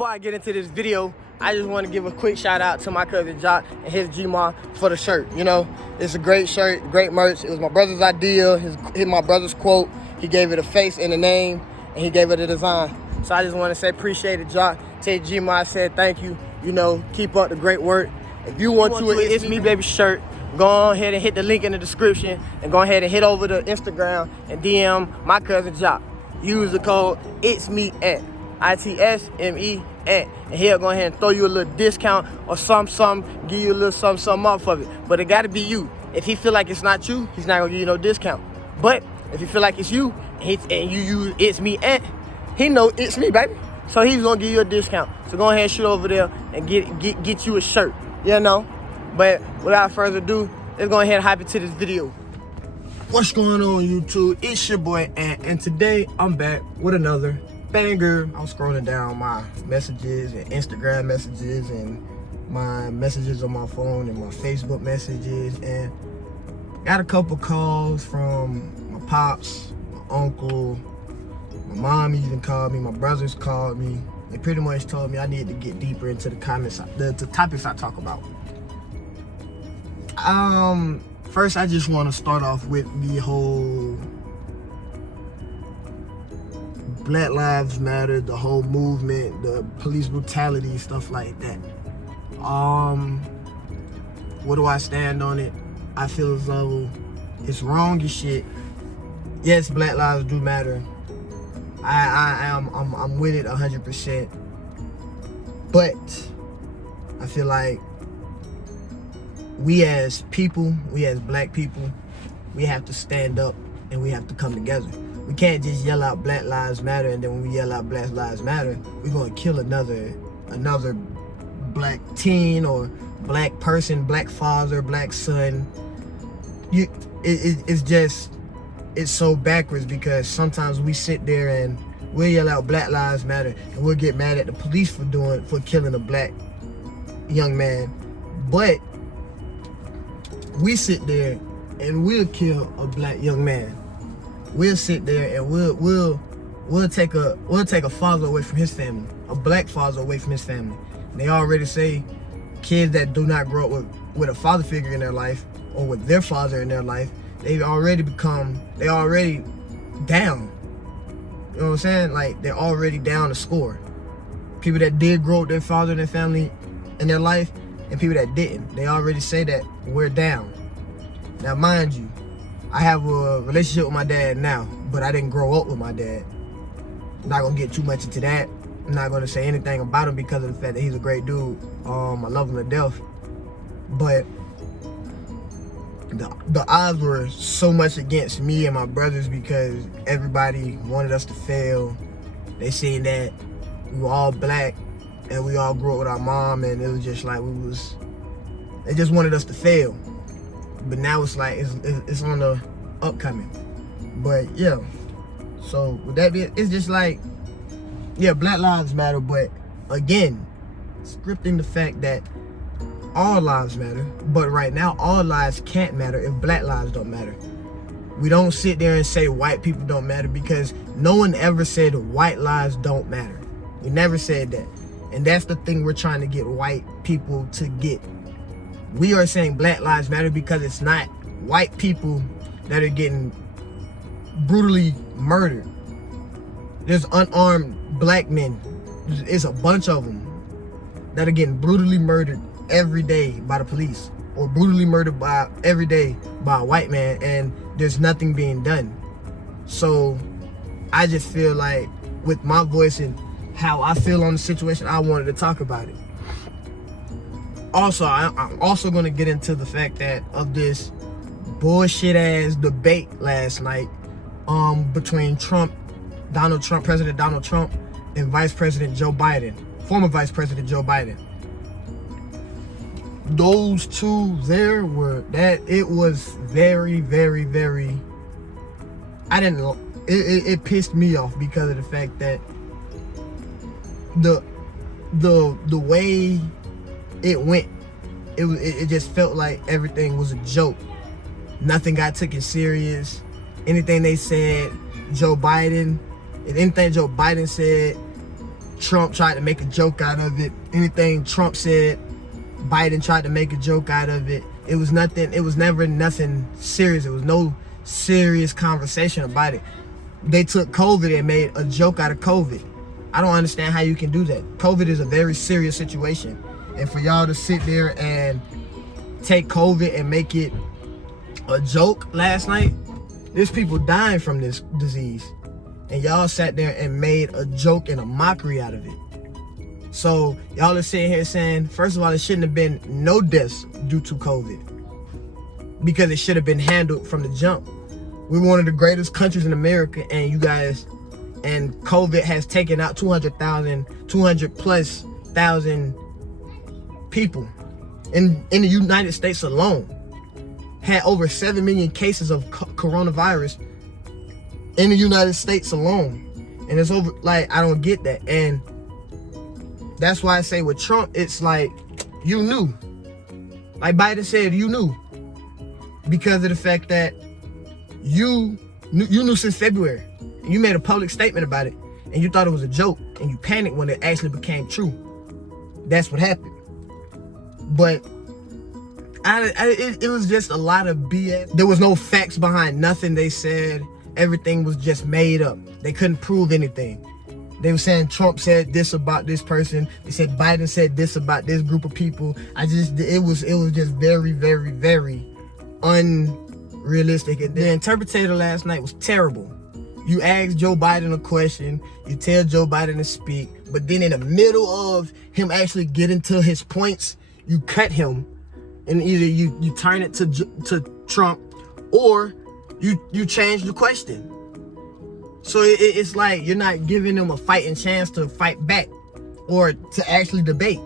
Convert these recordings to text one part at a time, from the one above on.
before I get into this video, I just want to give a quick shout out to my cousin Jock and his Gma for the shirt. You know, it's a great shirt, great merch. It was my brother's idea, my brother's quote. He gave it a face and a name, and he gave it a design. So I just want to say appreciate it, Jock. Tell Gma I said thank you. You know, keep up the great work. If you want to, It's Me Baby shirt, go ahead and hit the link in the description and go ahead and hit over to Instagram and DM my cousin Jock. Use the code It's Me Ant, ITSME Ant, and he'll go ahead and throw you a little discount or something, give you a little something off of it. But it gotta be you. If he feel like it's not you, he's not gonna give you no discount. But if you feel like it's you and you use It's Me Ant, he know it's me, baby. So he's gonna give you a discount. So go ahead and shoot over there and get you a shirt, you know? But without further ado, let's go ahead and hop into this video. What's going on, YouTube? It's your boy Ant, and today I'm back with another banger. I'm scrolling down my messages and Instagram messages and my messages on my phone and my Facebook messages, and got a couple calls from my pops, my uncle, my mom even called me, my brothers called me. They pretty much told me I need to get deeper into the comments, the topics I talk about. First, I just want to start off with the whole Black Lives Matter, the whole movement, the police brutality, stuff like that. Where do I stand on it? I feel as though it's wrong as shit. Yes, Black lives do matter. I'm with it 100%. But I feel like we as people, we as black people, we have to stand up and we have to come together. We can't just yell out Black Lives Matter, and then when we yell out Black Lives Matter, we're gonna kill another black teen or black person, black father, black son. It's so backwards, because sometimes we sit there and we'll yell out Black Lives Matter and we'll get mad at the police for killing a black young man. But we sit there and we'll kill a black young man. We'll sit there and we'll take a father away from his family, a black father away from his family. And they already say kids that do not grow up with a father figure in their life or with their father in their life, they already down. You know what I'm saying? Like, they're already down to score. People that did grow up with their father and their family in their life, and people that didn't, they already say that we're down. Now, mind you, I have a relationship with my dad now, but I didn't grow up with my dad. I'm not gonna get too much into that. I'm not gonna say anything about him because of the fact that he's a great dude. I love him to death. But the odds were so much against me and my brothers because everybody wanted us to fail. They seen that we were all black and we all grew up with our mom, and it was just like they just wanted us to fail. But now it's like it's on the upcoming. But yeah, so with that being, it's just like, yeah, Black Lives Matter, but again, scripting the fact that all lives matter, but right now all lives can't matter if black lives don't matter. We don't sit there and say white people don't matter, because no one ever said white lives don't matter. We never said that. And that's the thing we're trying to get white people to get. We are saying Black Lives Matter because it's not white people that are getting brutally murdered. There's unarmed black men. It's a bunch of them that are getting brutally murdered every day by the police, or brutally murdered every day by a white man, and there's nothing being done. So I just feel like, with my voice and how I feel on the situation, I wanted to talk about it. Also, I'm also going to get into the fact that of this bullshit ass debate last night between President Donald Trump and Vice President Joe Biden, former Vice President Joe Biden. Those two there it was very, very, very, it pissed me off because of the fact that the way it went, it just felt like everything was a joke. Nothing got taken serious. Anything they said, anything Joe Biden said, Trump tried to make a joke out of it. Anything Trump said, Biden tried to make a joke out of it. It was nothing. It was never nothing serious. There was no serious conversation about it. They took COVID and made a joke out of COVID. I don't understand how you can do that. COVID is a very serious situation. And for y'all to sit there and take COVID and make it a joke last night, there's people dying from this disease. And y'all sat there and made a joke and a mockery out of it. So y'all are sitting here saying, first of all, it shouldn't have been no deaths due to COVID, because it should have been handled from the jump. We're one of the greatest countries in America, and you guys, and COVID has taken out 200 plus thousand people in the United States alone. Had over 7 million cases of coronavirus in the United States alone. And it's over, like, I don't get that. And that's why I say with Trump, it's like, you knew. Like Biden said, you knew. Because of the fact that you knew since February. And you made a public statement about it. And you thought it was a joke. And you panicked when it actually became true. That's what happened. But it was just a lot of BS. There was no facts behind nothing they said. Everything was just made up. They couldn't prove anything. They were saying Trump said this about this person. They said Biden said this about this group of people. It was just very, very, very unrealistic. And the interpreter last night was terrible. You ask Joe Biden a question, you tell Joe Biden to speak, but then in the middle of him actually getting to his points, you cut him, and either you turn it to Trump, or you change the question. So it's like you're not giving them a fighting chance to fight back or to actually debate.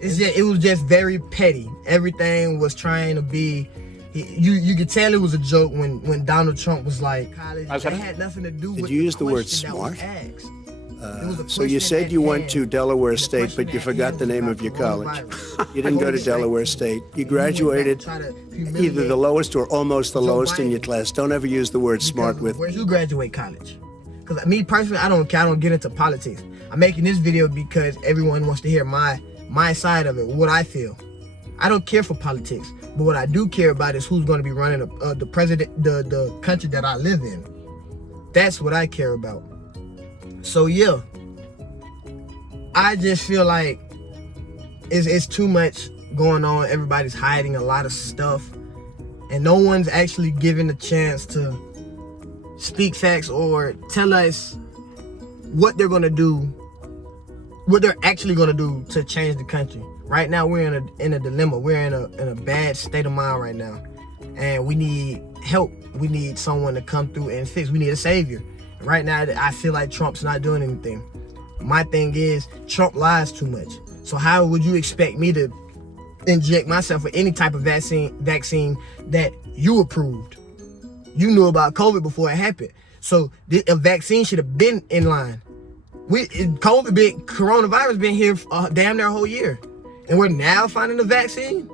It was just very petty. Everything was trying to be. You could tell it was a joke when Donald Trump was like, college. It had nothing to do with. Did you use the word smart? So you said you went to Delaware State, but you forgot the name of your college. You didn't go to Delaware State. You graduated either the lowest or almost the lowest in your class. Don't ever use the word smart with me. Where'd you graduate college? Because me personally, I don't get into politics. I'm making this video because everyone wants to hear my side of it, what I feel. I don't care for politics, but what I do care about is who's going to be running the president, the country that I live in. That's what I care about. So yeah, I just feel like it's too much going on. Everybody's hiding a lot of stuff, and no one's actually given a chance to speak facts or tell us what they're gonna do, what they're actually gonna do to change the country. Right now, we're in a dilemma. We're in a bad state of mind right now, and we need help. We need someone to come through and fix. We need a savior. Right now, I feel like Trump's not doing anything. My thing is, Trump lies too much. So how would you expect me to inject myself with any type of vaccine that you approved? You knew about COVID before it happened. So a vaccine should have been in line. Coronavirus been here damn near a whole year. And we're now finding a vaccine?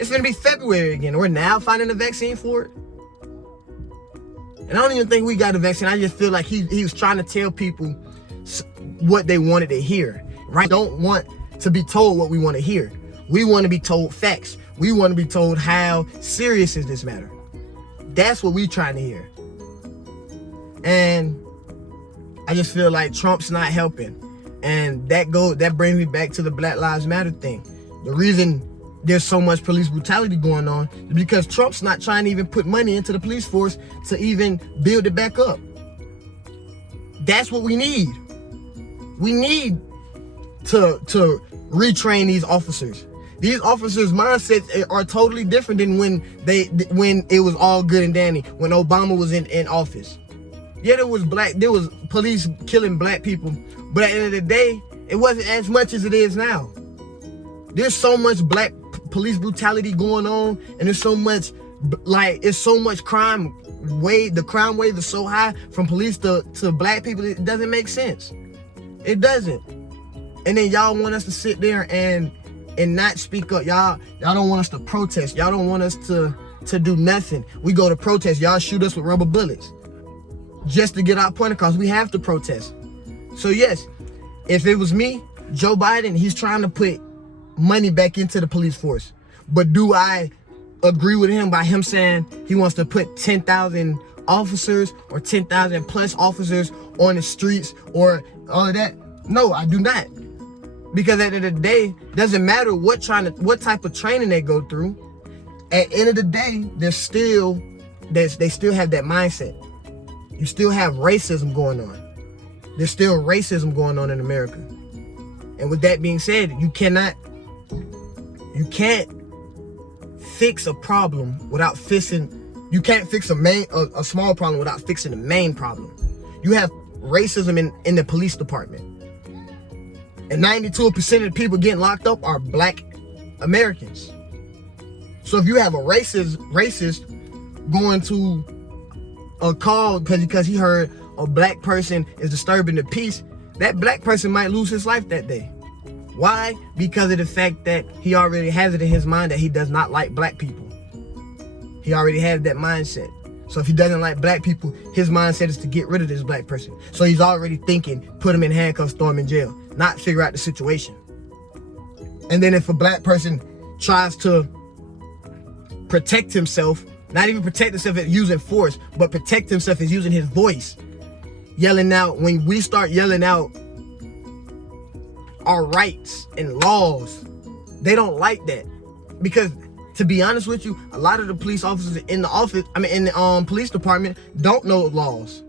It's gonna be February again. We're now finding a vaccine for it? And I don't even think we got a vaccine. I just feel like he was trying to tell people what they wanted to hear. Right? Don't want to be told what we want to hear. We want to be told facts. We want to be told how serious is this matter. That's what we're trying to hear. And I just feel like Trump's not helping. And that brings me back to the Black Lives Matter thing. The reason there's so much police brutality going on is because Trump's not trying to even put money into the police force to even build it back up. That's what we need. We need to retrain these officers. These officers' mindsets are totally different than when it was all good and dandy, when Obama was in office. Yeah, there was police killing black people, but at the end of the day, it wasn't as much as it is now. There's so much black police brutality going on, and there's so much crime. The crime wave is so high from police to black people. It doesn't make sense. It doesn't. And then y'all want us to sit there and not speak up. Y'all don't want us to protest. Y'all don't want us to do nothing. We go to protest. Y'all shoot us with rubber bullets just to get our point across. We have to protest. So yes, If it was me, Joe Biden, he's trying to put money back into the police force. But do I agree with him by him saying he wants to put 10,000 officers or 10,000 plus officers on the streets or all of that? No, I do not. Because at the end of the day, doesn't matter what type of training they go through. At the end of the day, they still have that mindset. You still have racism going on. There's still racism going on in America. And with that being said, you can't fix a problem without fixing, you can't fix a small problem without fixing the main problem. You have racism in the police department. And 92% of the people getting locked up are black Americans. So if you have a racist going to a call because he heard a black person is disturbing the peace, that black person might lose his life that day. Why? Because of the fact that he already has it in his mind that he does not like black people. He already has that mindset. So if he doesn't like black people, his mindset is to get rid of this black person. So he's already thinking, put him in handcuffs, throw him in jail, not figure out the situation. And then if a black person tries to protect himself, not even protect himself as using force, but protect himself as using his voice, yelling out, when we start yelling out our rights and laws, they don't like that. Because to be honest with you, a lot of the police officers in the police department don't know laws.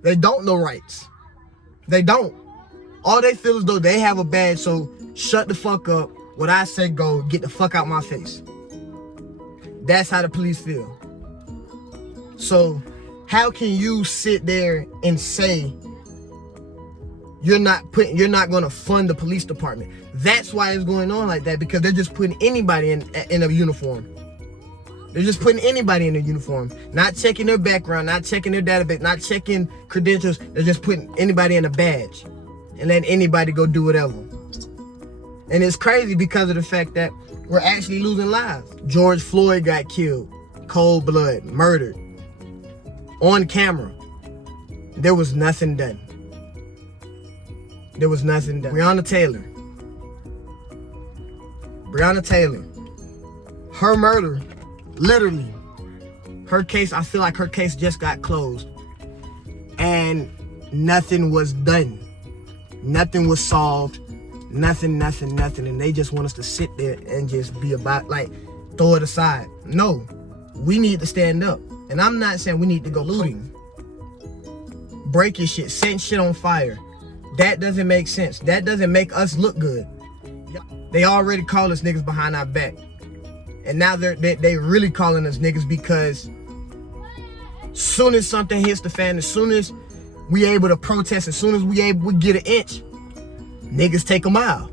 They don't know rights. They don't. All they feel is though they have a badge, so shut the fuck up. What I say go, get the fuck out my face. That's how the police feel. So how can you sit there and say you're not going to fund the police department? That's why it's going on like that, because they're just putting anybody in a uniform. They're just putting anybody in a uniform, not checking their background, not checking their database, not checking credentials. They're just putting anybody in a badge and letting anybody go do whatever. And it's crazy because of the fact that we're actually losing lives. George Floyd got killed, cold blood, murdered, on camera. There was nothing done. There was nothing done. Breonna Taylor, her murder, literally, her case, I feel like her case just got closed. And nothing was done. Nothing was solved. Nothing. And they just want us to sit there and just be about, like, throw it aside. No, we need to stand up. And I'm not saying we need to go looting, breaking shit, setting shit on fire. That doesn't make sense. That doesn't make us look good. They already call us niggas behind our back. And now they really calling us niggas because soon as something hits the fan, as soon as we able to protest, as soon as we get an inch, niggas take a mile.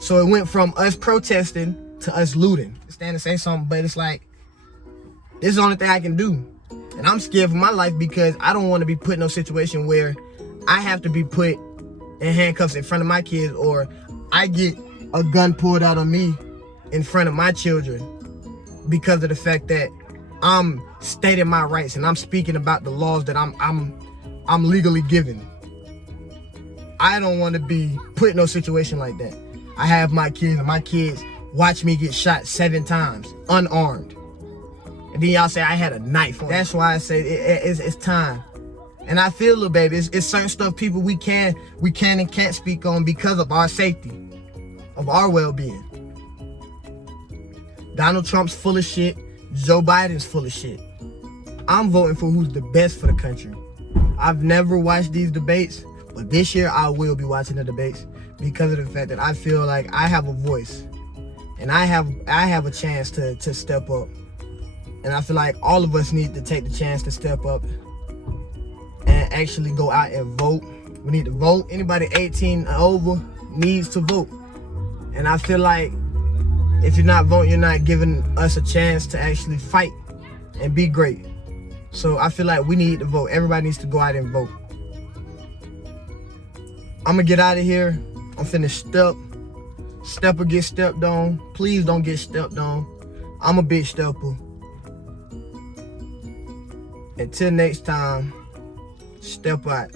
So it went from us protesting to us looting. Stand and say something, but it's like, this is the only thing I can do. And I'm scared for my life because I don't want to be put in a situation where I have to be put in handcuffs in front of my kids, or I get a gun pulled out on me in front of my children because of the fact that I'm stating my rights and I'm speaking about the laws that I'm legally given. I don't want to be put in no situation like that. I have my kids, and my kids watch me get shot 7 times, unarmed. And then y'all say I had a knife. That's why I say it's time. And I feel, little baby, it's certain stuff people we can and can't speak on because of our safety, of our well-being. Donald Trump's full of shit. Joe Biden's full of shit. I'm voting for who's the best for the country. I've never watched these debates, but this year I will be watching the debates because of the fact that I feel like I have a voice and I have a chance to step up. And I feel like all of us need to take the chance to step up and actually go out and vote. We need to vote. Anybody 18 and over needs to vote. And I feel like if you're not voting, you're not giving us a chance to actually fight and be great. So I feel like we need to vote. Everybody needs to go out and vote. I'm gonna get out of here. I'm finna step or get stepped on. Please don't get stepped on. I'm a big stepper. Until next time, step out.